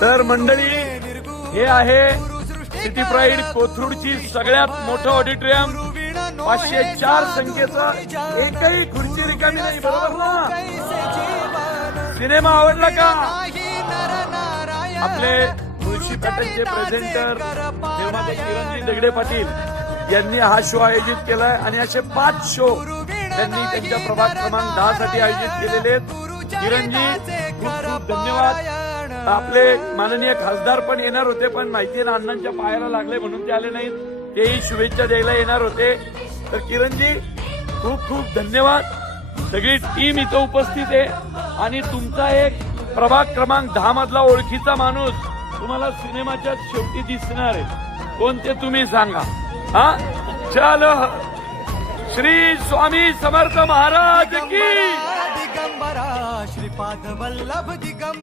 तर मंडळी, हे आहे सिटी प्राईड कोथरूडची सगळ्यात मोठं ऑडिटोरियम. 504 संख्येचा एकही खुर्ची रिकामी नाही. बरोबर ना? सिनेमा आवडला का? आपले मुळशी पॅटर्नचे प्रेझेंटर निर्माते किरणजी दगडे पाटील यांनी हा शो आयोजित केलाय आणि असे 5 शो त्यांनी त्यांच्या प्रभाग क्रमांक 10 साठी आयोजित केलेले आहेत. किरणजी, खूप खूप धन्यवाद. आपले माननीय खासदार पण येणार होते, पण माहितीये ना अण्णांच्या पायाला लागले म्हणून ते आले नाहीत. तेही शुभेच्छा द्यायला येणार होते. तर किरणजी, खूप खूप धन्यवाद. सगळी टीम इथं उपस्थित आहे आणि तुमचा एक प्रभाग क्रमांक 10 मधला ओळखीचा माणूस तुम्हाला सिनेमाच्या शेवटी दिसणार आहे. कोणते तुम्ही सांगा. हा, चलो. श्री स्वामी समर्थ महाराज की. दिगंबरा श्रीपाद वल्लभ दिगंबर.